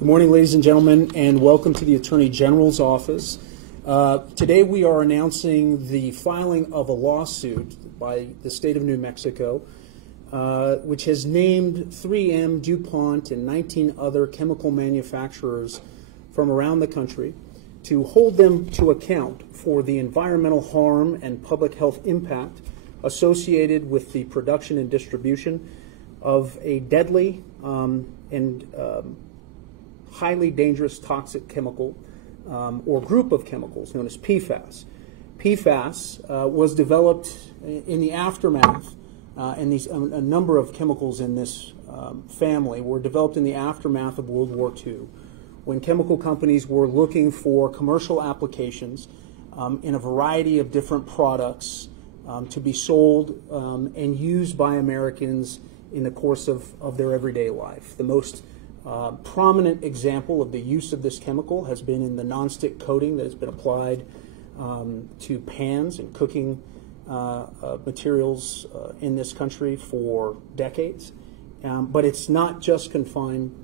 Good morning, ladies and gentlemen, and welcome to the Attorney General's office. Today we are announcing the filing of a lawsuit by the state of New Mexico, which has named 3M, DuPont, and 19 other chemical manufacturers from around the country to hold them to account for the environmental harm and public health impact associated with the production and distribution of a deadly and highly dangerous toxic chemical or group of chemicals known as PFAS. PFAS was developed in the aftermath, and a number of chemicals in this family were developed in the aftermath of World War II, when chemical companies were looking for commercial applications in a variety of different products to be sold and used by Americans in the course of their everyday life. The most prominent example of the use of this chemical has been in the nonstick coating that has been applied to pans and cooking materials in this country for decades. But it's not just confined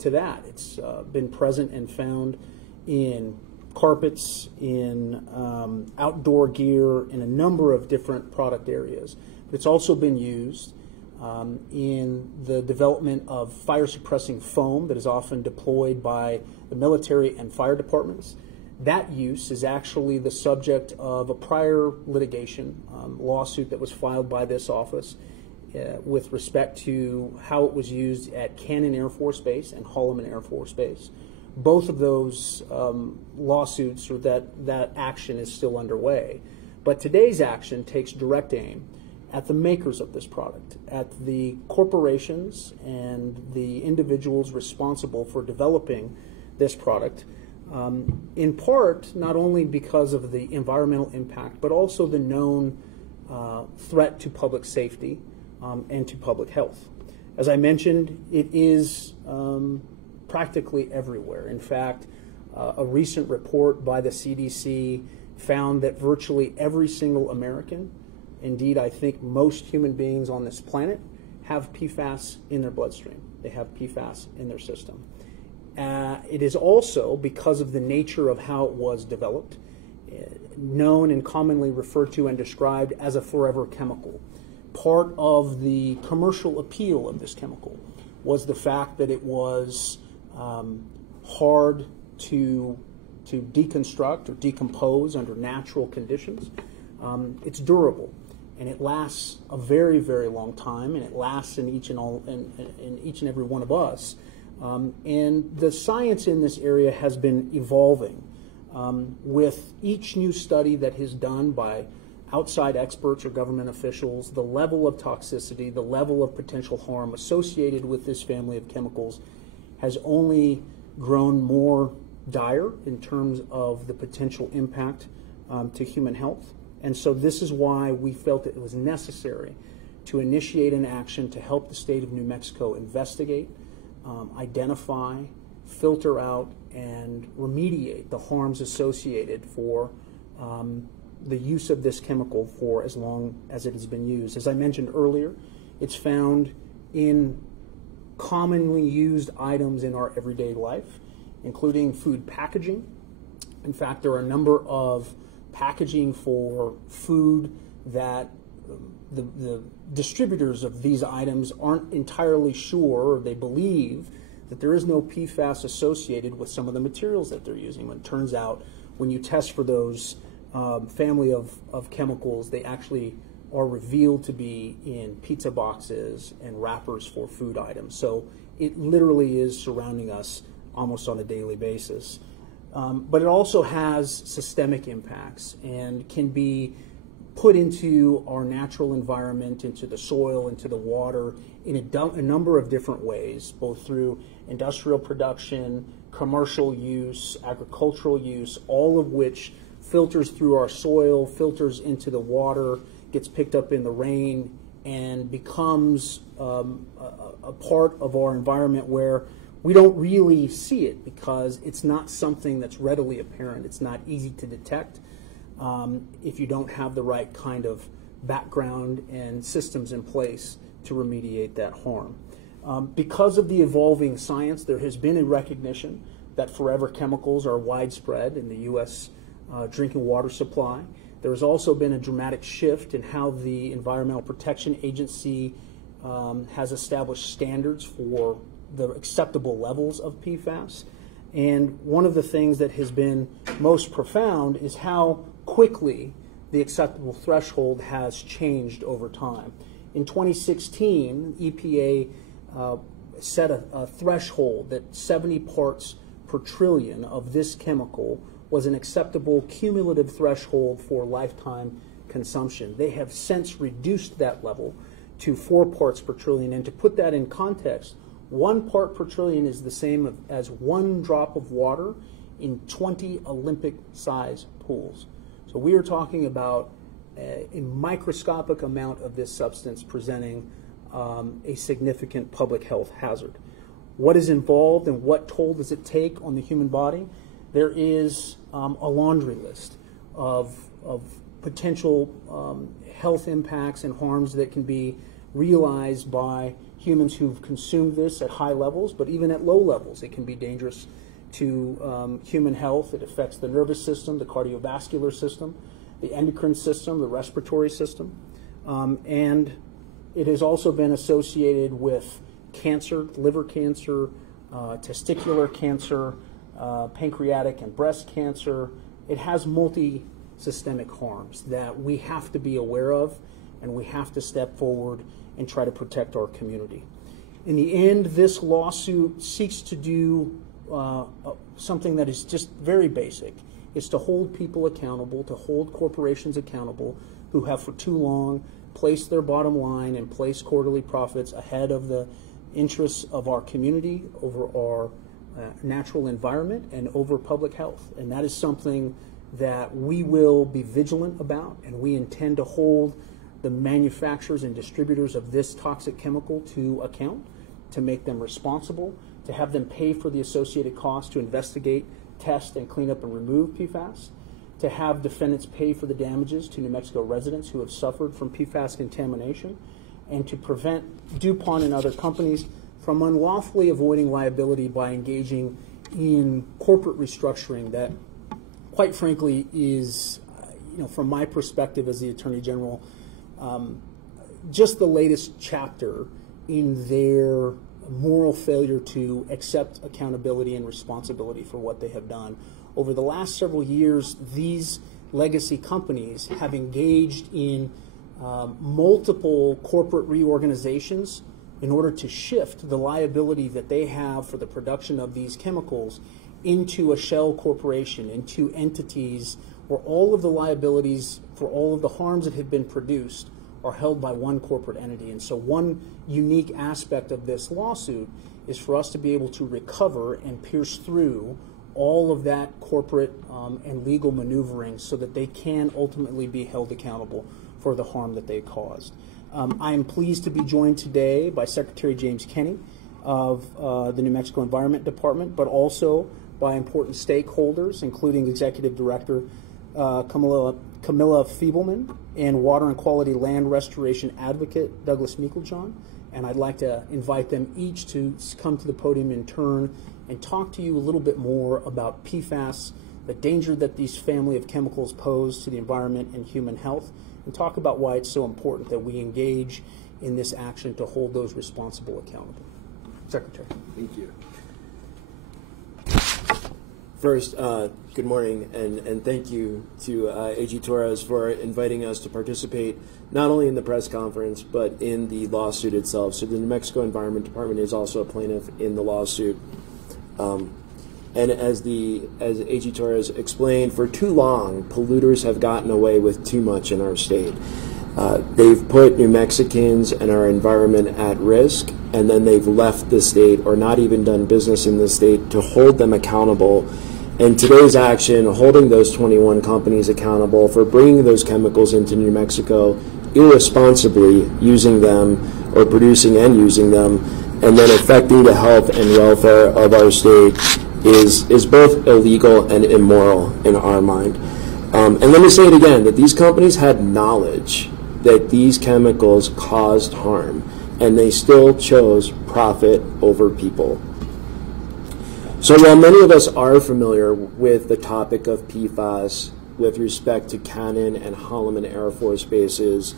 to that. It's been present and found in carpets, in outdoor gear, in a number of different product areas. But it's also been used in the development of fire-suppressing foam that is often deployed by the military and fire departments. That use is actually the subject of a prior litigation lawsuit that was filed by this office with respect to how it was used at Cannon Air Force Base and Holloman Air Force Base. Both of those lawsuits, or that action, is still underway. But today's action takes direct aim at the makers of this product, at the corporations and the individuals responsible for developing this product, in part not only because of the environmental impact, but also the known threat to public safety and to public health. As I mentioned, it is practically everywhere. In fact, a recent report by the CDC found that virtually every single American, indeed, I think most human beings on this planet, have PFAS in their bloodstream. They have PFAS in their system. It is also, because of the nature of how it was developed, known and commonly referred to and described as a forever chemical. Part of the commercial appeal of this chemical was the fact that it was hard to deconstruct or decompose under natural conditions. It's durable, and it lasts a very, very long time, and it lasts in each and every one of us. And the science in this area has been evolving with each new study that is done by outside experts or government officials. The level of toxicity, the level of potential harm associated with this family of chemicals has only grown more dire in terms of the potential impact to human health. And so this is why we felt it was necessary to initiate an action to help the state of New Mexico investigate, identify, filter out, and remediate the harms associated for the use of this chemical for as long as it has been used. As I mentioned earlier, it's found in commonly used items in our everyday life, including food packaging. In fact, there are a number of packaging for food that the distributors of these items aren't entirely sure, or they believe that there is no PFAS associated with some of the materials that they're using. When it turns out, when you test for those family of chemicals, they actually are revealed to be in pizza boxes and wrappers for food items. So it literally is surrounding us almost on a daily basis. But it also has systemic impacts and can be put into our natural environment, into the soil, into the water, in a number of different ways, both through industrial production, commercial use, agricultural use, all of which filters through our soil, filters into the water, gets picked up in the rain, and becomes a part of our environment where we don't really see it because it's not something that's readily apparent. It's not easy to detect if you don't have the right kind of background and systems in place to remediate that harm. Because of the evolving science, there has been a recognition that forever chemicals are widespread in the U.S. Drinking water supply. There has also been a dramatic shift in how the Environmental Protection Agency has established standards for the acceptable levels of PFAS. And one of the things that has been most profound is how quickly the acceptable threshold has changed over time. In 2016, EPA set a threshold that 70 parts per trillion of this chemical was an acceptable cumulative threshold for lifetime consumption. They have since reduced that level to 4 parts per trillion. And to put that in context, 1 part per trillion is the same as 1 drop of water in 20 Olympic-size pools. So we are talking about a microscopic amount of this substance presenting a significant public health hazard. What is involved and what toll does it take on the human body? There is a laundry list of potential health impacts and harms that can be realized by humans who've consumed this at high levels, but even at low levels it can be dangerous to human health. It affects the nervous system, the cardiovascular system, the endocrine system, the respiratory system, and it has also been associated with cancer, liver cancer, testicular cancer, pancreatic and breast cancer. It has multi-systemic harms that we have to be aware of, and we have to step forward and try to protect our community. In the end, this lawsuit seeks to do something that is just very basic. It's to hold people accountable, to hold corporations accountable who have for too long placed their bottom line and placed quarterly profits ahead of the interests of our community, over our natural environment, and over public health. And that is something that we will be vigilant about, and we intend to hold the manufacturers and distributors of this toxic chemical to account, to make them responsible, to have them pay for the associated costs to investigate, test, and clean up and remove PFAS, to have defendants pay for the damages to New Mexico residents who have suffered from PFAS contamination, and to prevent DuPont and other companies from unlawfully avoiding liability by engaging in corporate restructuring that, quite frankly, is, from my perspective as the Attorney General, just the latest chapter in their moral failure to accept accountability and responsibility for what they have done. Over the last several years, these legacy companies have engaged in multiple corporate reorganizations in order to shift the liability that they have for the production of these chemicals into a shell corporation, into entities where all of the liabilities for all of the harms that have been produced are held by one corporate entity. And so one unique aspect of this lawsuit is for us to be able to recover and pierce through all of that corporate and legal maneuvering so that they can ultimately be held accountable for the harm that they caused. I am pleased to be joined today by Secretary James Kenney of the New Mexico Environment Department, but also by important stakeholders, including Executive Director Camilla Feebleman and Water and Quality Land Restoration Advocate Douglas Meiklejohn. And I'd like to invite them each to come to the podium in turn and talk to you a little bit more about PFAS, the danger that these family of chemicals pose to the environment and human health, and talk about why it's so important that we engage in this action to hold those responsible accountable. Secretary. Thank you. First, good morning, and thank you to AG Torrez for inviting us to participate not only in the press conference, but in the lawsuit itself. So the New Mexico Environment Department is also a plaintiff in the lawsuit. And as AG Torrez explained, for too long, polluters have gotten away with too much in our state. They've put New Mexicans and our environment at risk, and then they've left the state or not even done business in the state to hold them accountable. And today's action, holding those 21 companies accountable for bringing those chemicals into New Mexico irresponsibly, using them or producing and using them, and then affecting the health and welfare of our state is both illegal and immoral in our mind. And let me say it again, that these companies had knowledge that these chemicals caused harm. and they still chose profit over people. So while many of us are familiar with the topic of PFAS with respect to Cannon and Holloman Air Force bases,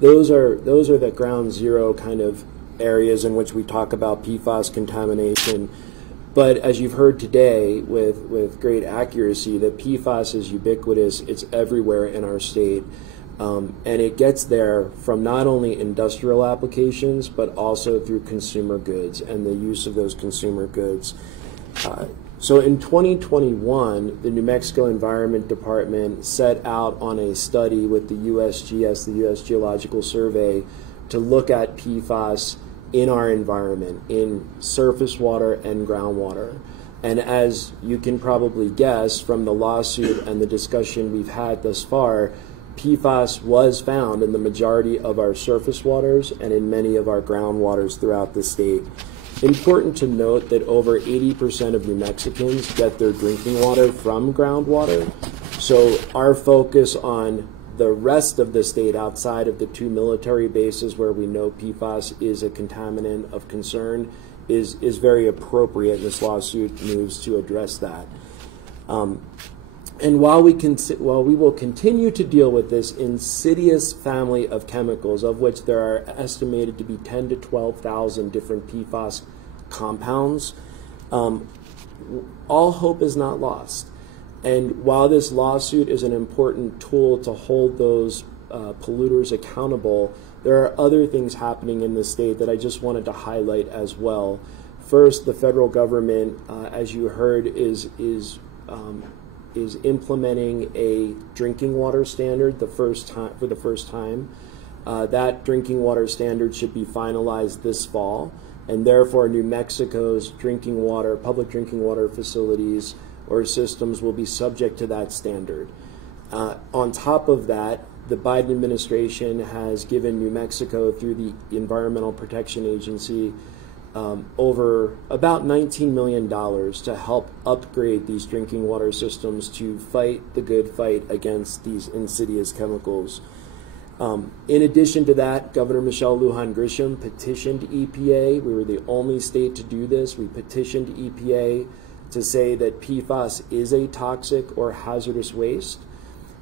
those are the ground zero kind of areas in which we talk about PFAS contamination. But as you've heard today with great accuracy, that PFAS is ubiquitous, it's everywhere in our state, and it gets there from not only industrial applications, but also through consumer goods and the use of those consumer goods. So in 2021, the New Mexico Environment Department set out on a study with the USGS, the U.S. Geological Survey, to look at PFAS in our environment, in surface water and groundwater. And as you can probably guess from the lawsuit and the discussion we've had thus far, PFAS was found in the majority of our surface waters and in many of our groundwaters throughout the state. Important to note that over 80% of New Mexicans get their drinking water from groundwater. So our focus on the rest of the state outside of the 2 military bases where we know PFAS is a contaminant of concern is very appropriate. This lawsuit moves to address that. And while we will continue to deal with this insidious family of chemicals, of which there are estimated to be 10 to 12,000 different PFAS compounds, all hope is not lost. And while this lawsuit is an important tool to hold those polluters accountable, there are other things happening in the state that I just wanted to highlight as well. First, the federal government, as you heard, is implementing a drinking water standard for the first time. That drinking water standard should be finalized this fall, and therefore New Mexico's public drinking water facilities or systems will be subject to that standard. On top of that, the Biden administration has given New Mexico, through the Environmental Protection Agency, over about $19 million to help upgrade these drinking water systems to fight the good fight against these insidious chemicals. In addition to that, Governor Michelle Lujan Grisham petitioned EPA. We were the only state to do this. We petitioned EPA to say that PFAS is a toxic or hazardous waste.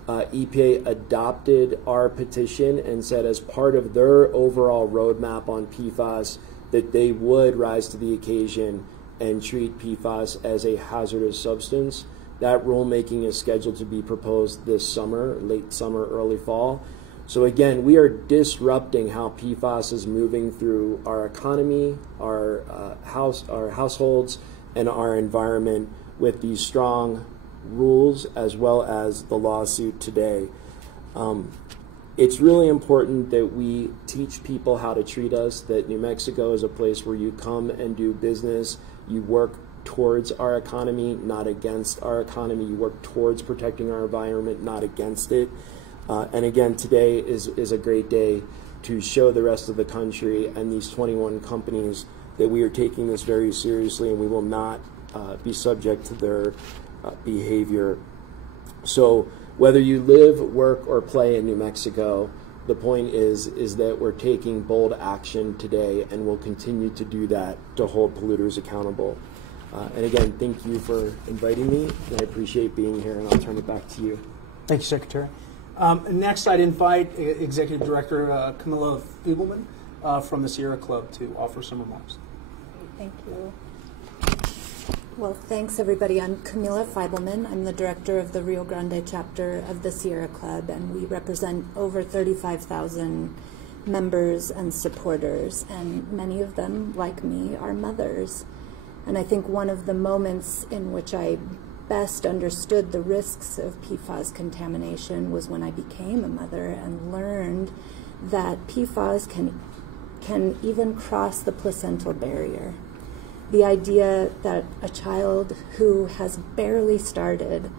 EPA adopted our petition and said as part of their overall roadmap on PFAS that they would rise to the occasion and treat PFAS as a hazardous substance. That rulemaking is scheduled to be proposed this summer, late summer, early fall. So again, we are disrupting how PFAS is moving through our economy, our households, and our environment with these strong rules as well as the lawsuit today. It's really important that we teach people how to treat us, that New Mexico is a place where you come and do business, you work towards our economy, not against our economy, you work towards protecting our environment, not against it. And again, today is a great day to show the rest of the country and these 21 companies that we are taking this very seriously and we will not be subject to their behavior. So whether you live, work, or play in New Mexico, the point is that we're taking bold action today and will continue to do that to hold polluters accountable. And again, thank you for inviting me, and I appreciate being here, and I'll turn it back to you. Thank you, Secretary. Next, I'd invite Executive Director Camilla Fiebelman from the Sierra Club to offer some remarks. Thank you. Well, thanks, everybody. I'm Camilla Fiebelman. I'm the director of the Rio Grande chapter of the Sierra Club, and we represent over 35,000 members and supporters, and many of them, like me, are mothers. And I think one of the moments in which I best understood the risks of PFAS contamination was when I became a mother and learned that PFAS can even cross the placental barrier. The idea that a child who has barely started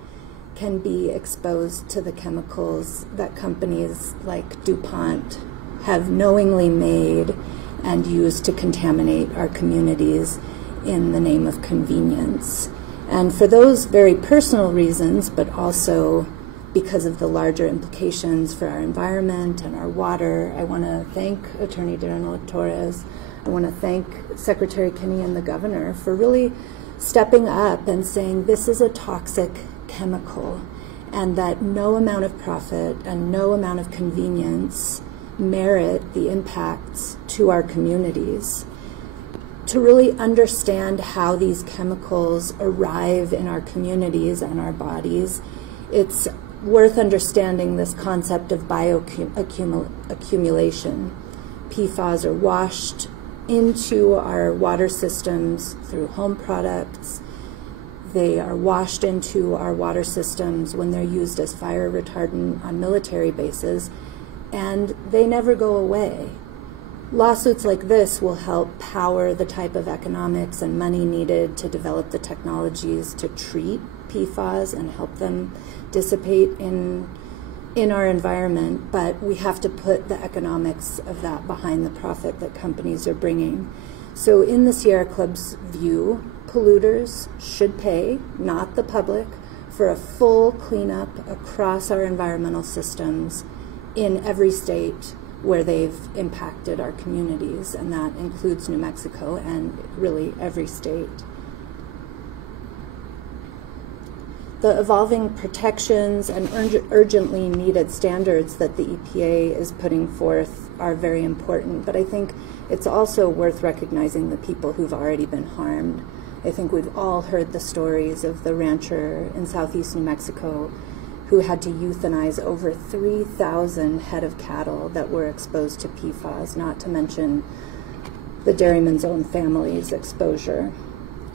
can be exposed to the chemicals that companies like DuPont have knowingly made and used to contaminate our communities in the name of convenience. And for those very personal reasons, but also because of the larger implications for our environment and our water. I want to thank Attorney General Torrez. I want to thank Secretary Kinney and the governor for really stepping up and saying this is a toxic chemical, and that no amount of profit and no amount of convenience merit the impacts to our communities. To really understand how these chemicals arrive in our communities and our bodies, it's worth understanding this concept of bioaccumulation. PFAS are washed into our water systems through home products. They are washed into our water systems when they're used as fire retardant on military bases, and they never go away. Lawsuits like this will help power the type of economics and money needed to develop the technologies to treat PFAS and help them dissipate in our environment, but we have to put the economics of that behind the profit that companies are bringing. So in the Sierra Club's view, polluters should pay, not the public, for a full cleanup across our environmental systems in every state where they've impacted our communities, and that includes New Mexico and really every state. The evolving protections and urgently needed standards that the EPA is putting forth are very important, but I think it's also worth recognizing the people who've already been harmed. I think we've all heard the stories of the rancher in southeast New Mexico who had to euthanize over 3,000 head of cattle that were exposed to PFAS, not to mention the dairyman's own family's exposure.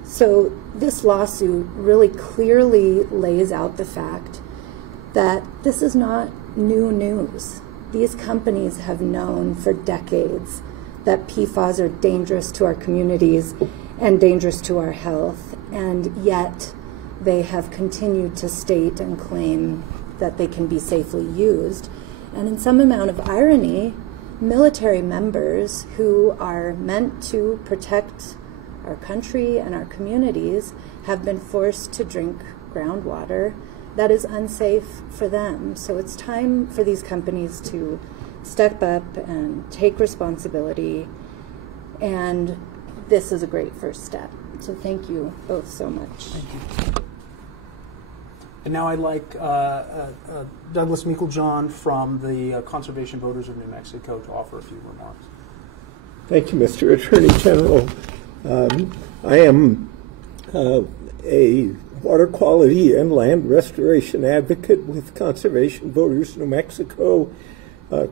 So this lawsuit really clearly lays out the fact that this is not new news. These companies have known for decades that PFAS are dangerous to our communities and dangerous to our health, and yet they have continued to state and claim that they can be safely used. And in some amount of irony, military members who are meant to protect our country and our communities have been forced to drink groundwater that is unsafe for them. So it's time for these companies to step up and take responsibility, and this is a great first step. So thank you both so much. Thank you. And now I'd like Douglas Meiklejohn from the Conservation Voters of New Mexico to offer a few remarks. Thank you, Mr. Attorney General. I am a water quality and land restoration advocate with Conservation Voters New Mexico.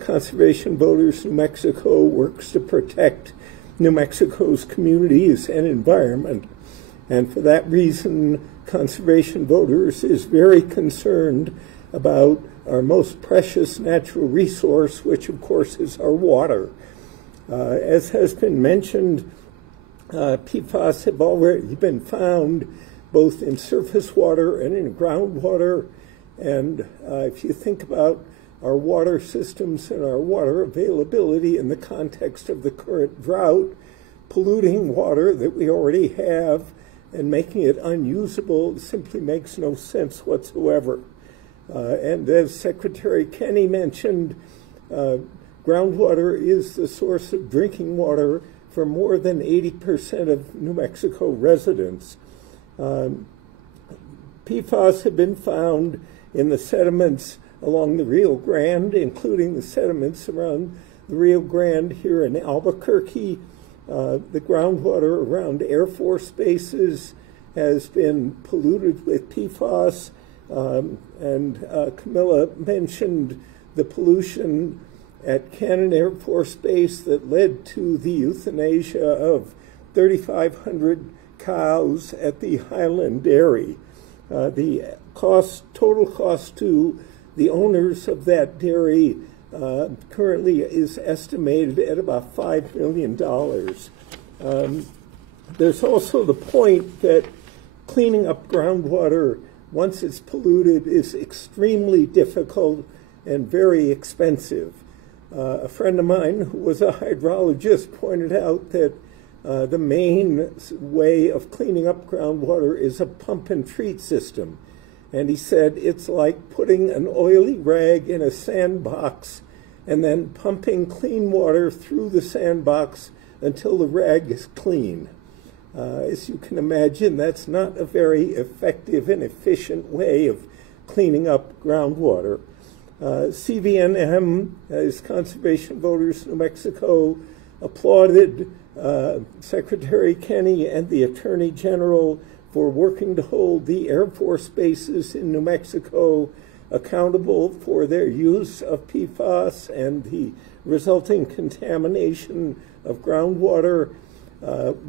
Conservation Voters New Mexico works to protect New Mexico's communities and environment. And for that reason, Conservation Voters is very concerned about our most precious natural resource, which of course is our water. As has been mentioned, PFAS have already been found both in surface water and in groundwater. And if you think about our water systems and our water availability in the context of the current drought, polluting water that we already have and making it unusable simply makes no sense whatsoever. And as Secretary Kinney mentioned, groundwater is the source of drinking water for more than 80% of New Mexico residents. PFAS have been found in the sediments along the Rio Grande, including the sediments around the Rio Grande here in Albuquerque. The groundwater around Air Force bases has been polluted with PFAS, and Camilla mentioned the pollution at Cannon Air Force Base that led to the euthanasia of 3,500 cows at the Highland Dairy. The total cost to the owners of that dairy currently is estimated at about $5 million. There's also the point that cleaning up groundwater once it's polluted is extremely difficult and very expensive. A friend of mine who was a hydrologist pointed out that the main way of cleaning up groundwater is a pump and treat system. And he said it's like putting an oily rag in a sandbox and then pumping clean water through the sandbox until the rag is clean. As you can imagine, that's not a very effective and efficient way of cleaning up groundwater. CVNM, as Conservation Voters New Mexico, applauded Secretary Kenny and the Attorney General for working to hold the Air Force bases in New Mexico accountable for their use of PFAS and the resulting contamination of groundwater.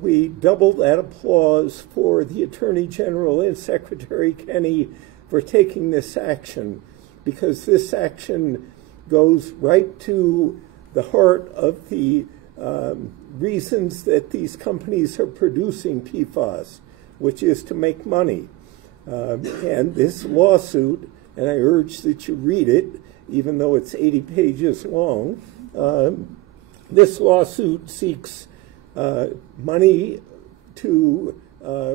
We double that applause for the Attorney General and Secretary Kenny for taking this action, because this action goes right to the heart of the reasons that these companies are producing PFAS, which is to make money. And this lawsuit, and I urge that you read it, even though it's 80 pages long, this lawsuit seeks money to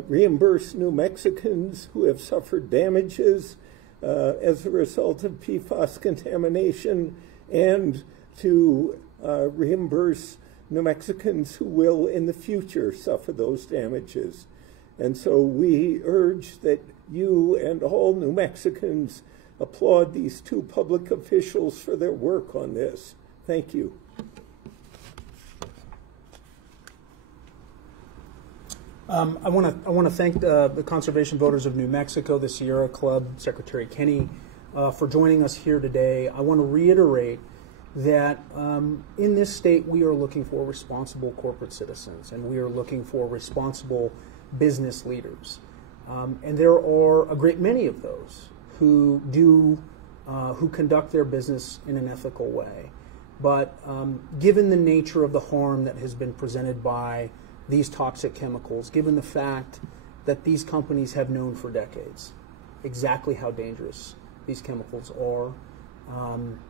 reimburse New Mexicans who have suffered damages as a result of PFAS contamination, and to reimburse New Mexicans who will in the future suffer those damages. And so we urge that you and all New Mexicans applaud these two public officials for their work on this. Thank you. I want to thank the Conservation Voters of New Mexico, the Sierra Club, Secretary Kenny, for joining us here today. I want to reiterate that in this state we are looking for responsible corporate citizens, and we are looking for responsible business leaders. And there are a great many of those who conduct their business in an ethical way. But given the nature of the harm that has been presented by these toxic chemicals, given the fact that these companies have known for decades exactly how dangerous these chemicals are,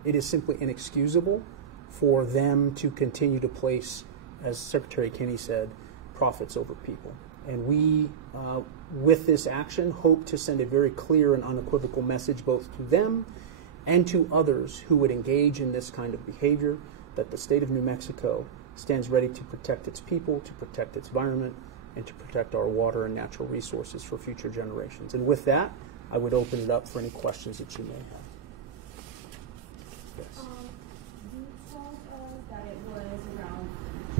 it is simply inexcusable for them to continue to place, as Secretary Kenny said, profits over people. And we, with this action, hope to send a very clear and unequivocal message both to them and to others who would engage in this kind of behavior, that the state of New Mexico stands ready to protect its people, to protect its environment, and to protect our water and natural resources for future generations. And with that, I would open it up for any questions that you may have. Yes. You told us that it was around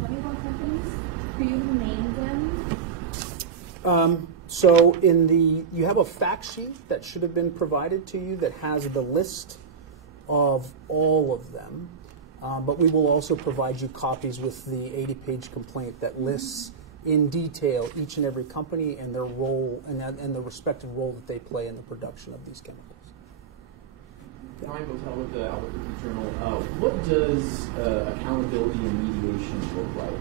21 companies. Could you name them? So you have a fact sheet that should have been provided to you that has the list of all of them. But we will also provide you copies with the 80-page complaint that lists in detail each and every company and their role and the respective role that they play in the production of these chemicals. Ryan Botel with the Albuquerque Journal. What does accountability and mediation look like?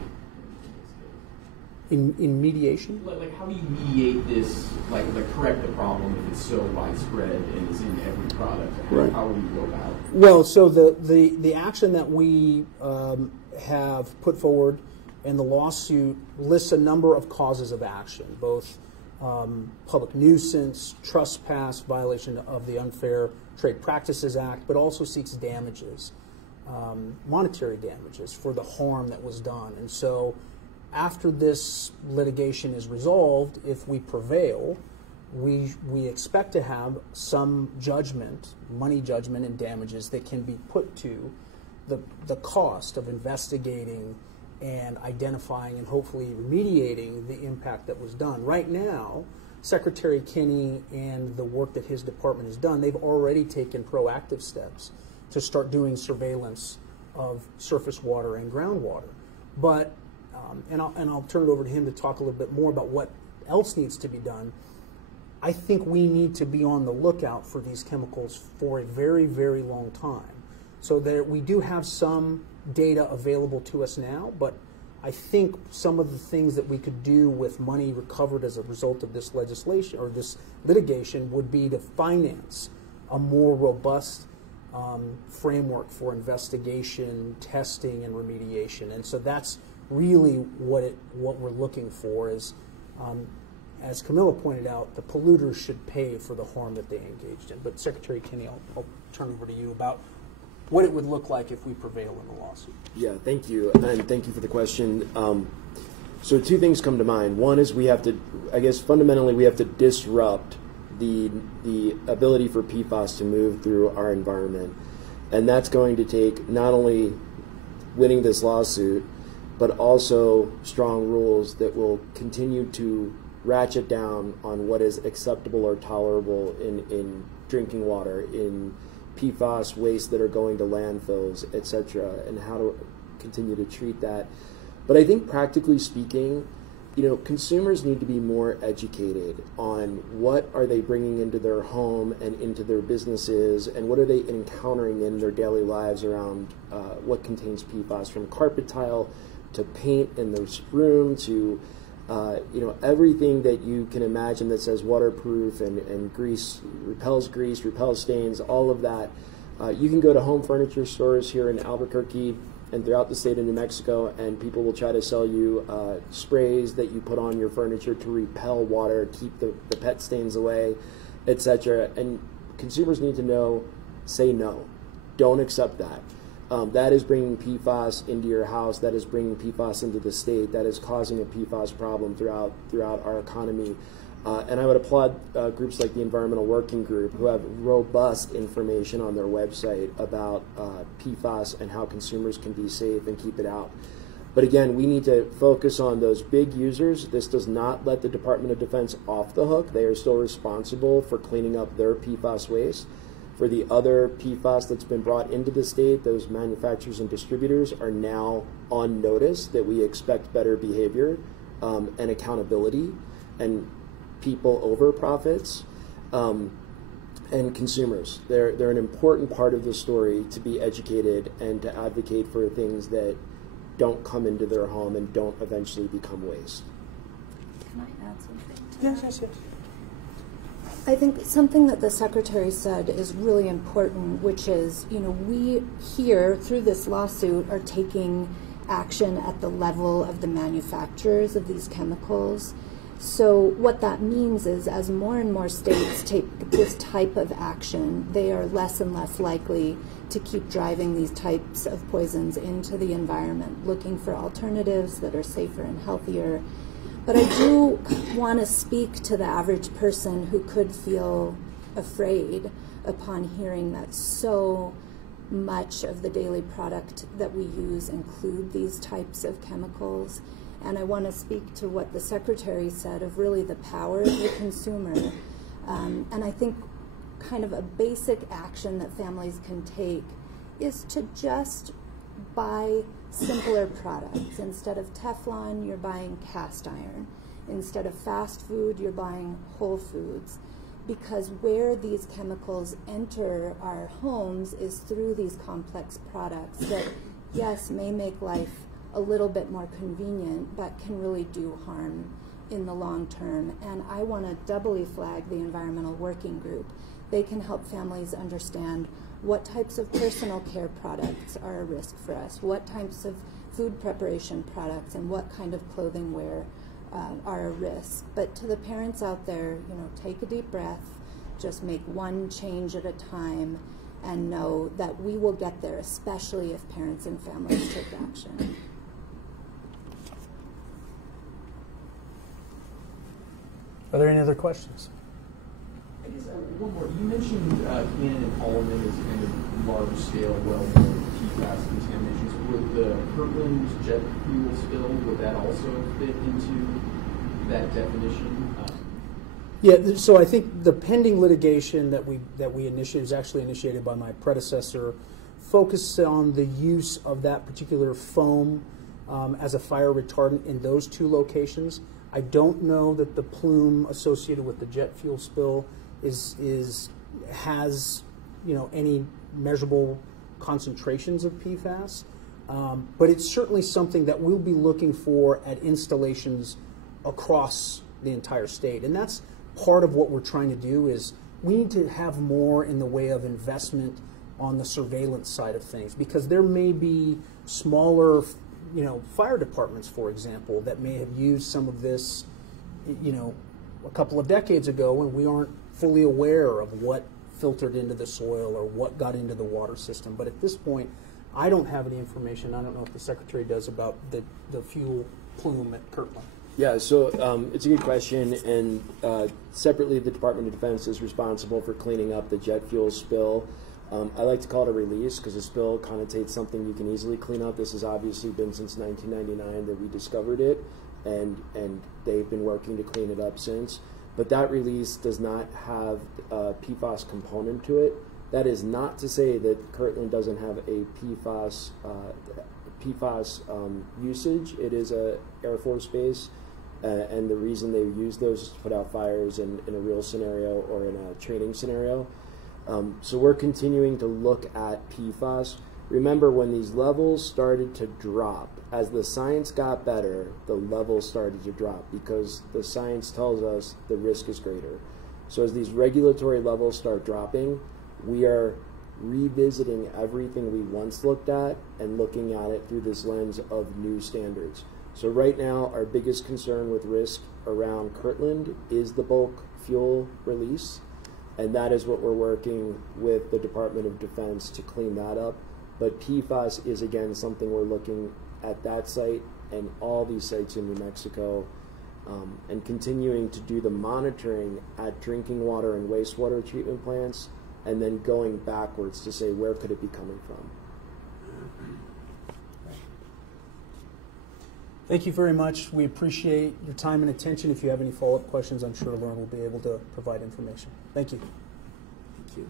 In mediation? Like how do you mediate this, like correct the problem if it's so widespread and is in every product? Right. How will you go about it? Well, so the action that we have put forward in the lawsuit lists a number of causes of action, both public nuisance, trespass, violation of the Unfair Trade Practices Act, but also seeks damages, monetary damages for the harm that was done. And so after this litigation is resolved, if we prevail, we expect to have some judgment, money judgment and damages that can be put to the cost of investigating and identifying and hopefully remediating the impact that was done. Right now, Secretary Kenny and the work that his department has done, they've already taken proactive steps to start doing surveillance of surface water and groundwater. But and I'll turn it over to him to talk a little bit more about what else needs to be done. I think we need to be on the lookout for these chemicals for a very, very long time. So we do have some data available to us now, but I think some of the things that we could do with money recovered as a result of this legislation or this litigation would be to finance a more robust framework for investigation, testing, and remediation. And so that's really what we're looking for is as Camilla pointed out, the polluters should pay for the harm that they engaged in. But Secretary Kinney, I'll turn over to you about what it would look like if we prevail in the lawsuit. Yeah, thank you, and thank you for the question. So two things come to mind. One is we have to, I guess fundamentally we have to disrupt the ability for PFAS to move through our environment. And that's going to take not only winning this lawsuit, but also strong rules that will continue to ratchet down on what is acceptable or tolerable in drinking water, in PFAS waste that are going to landfills, etc., and how to continue to treat that. But I think practically speaking, consumers need to be more educated on what are they bringing into their home and into their businesses, and what are they encountering in their daily lives around what contains PFAS, from carpet tile to paint in their room to everything that you can imagine that says waterproof and grease, repels stains, all of that. You can go to home furniture stores here in Albuquerque and throughout the state of New Mexico, and people will try to sell you sprays that you put on your furniture to repel water, keep the pet stains away, etc. And consumers need to know, say no. Don't accept that. That is bringing PFAS into your house. That is bringing PFAS into the state. That is causing a PFAS problem throughout our economy. And I would applaud groups like the Environmental Working Group, who have robust information on their website about PFAS and how consumers can be safe and keep it out. But again, we need to focus on those big users. This does not let the Department of Defense off the hook. They are still responsible for cleaning up their PFAS waste. For the other PFAS that's been brought into the state, those manufacturers and distributors are now on notice that we expect better behavior and accountability, and people over profits, and consumers. They're an important part of the story to be educated and to advocate for things that don't come into their home and don't eventually become waste. Can I add something to Yes. I think something that the Secretary said is really important, which is, we here, through this lawsuit, are taking action at the level of the manufacturers of these chemicals. So what that means is, as more and more states take this type of action, they are less and less likely to keep driving these types of poisons into the environment, looking for alternatives that are safer and healthier. But I do want to speak to the average person who could feel afraid upon hearing that so much of the daily product that we use include these types of chemicals. And I want to speak to what the Secretary said of really the power of the consumer. And I think kind of a basic action that families can take is to just buy simpler products. Instead of Teflon, you're buying cast iron. Instead of fast food, you're buying whole foods. Because where these chemicals enter our homes is through these complex products that, yes, may make life a little bit more convenient, but can really do harm in the long term. And I want to doubly flag the Environmental Working Group. They can help families understand what types of personal care products are a risk for us, what types of food preparation products, and what kind of clothing wear are a risk. But to the parents out there, take a deep breath, just make one change at a time, and know that we will get there, especially if parents and families take action. Are there any other questions? I guess one more. You mentioned Cannon and Holloman as kind of large-scale, well-known PFAS contaminations. Would the Kirtland jet fuel spill, would that also fit into that definition? Yeah, so I think the pending litigation that we initiated was actually initiated by my predecessor, focused on the use of that particular foam as a fire retardant in those two locations. I don't know that the plume associated with the jet fuel spill has any measurable concentrations of PFAS, but it's certainly something that we'll be looking for at installations across the entire state. And that's part of what we're trying to do. Is we need to have more in the way of investment on the surveillance side of things, because there may be smaller fire departments, for example, that may have used some of this a couple of decades ago when we aren't fully aware of what filtered into the soil or what got into the water system. But at this point, I don't have any information. I don't know if the Secretary does about the fuel plume at Kirtland. Yeah, so it's a good question, and separately, the Department of Defense is responsible for cleaning up the jet fuel spill. I like to call it a release because a spill connotates something you can easily clean up. This has obviously been since 1999 that we discovered it, and they've been working to clean it up since. But that release does not have a PFAS component to it. That is not to say that Kirtland doesn't have a PFAS usage. It is a Air Force base. And the reason they use those is to put out fires in a real scenario or in a training scenario. So we're continuing to look at PFAS. Remember, when these levels started to drop, as the science got better, the levels started to drop because the science tells us the risk is greater. So as these regulatory levels start dropping, we are revisiting everything we once looked at and looking at it through this lens of new standards. So right now, our biggest concern with risk around Kirtland is the bulk fuel release, and that is what we're working with the Department of Defense to clean that up. But PFAS is, again, something we're looking at that site and all these sites in New Mexico, and continuing to do the monitoring at drinking water and wastewater treatment plants, and then going backwards to say, where could it be coming from? Thank you very much. We appreciate your time and attention. If you have any follow-up questions, I'm sure Lauren will be able to provide information. Thank you. Thank you.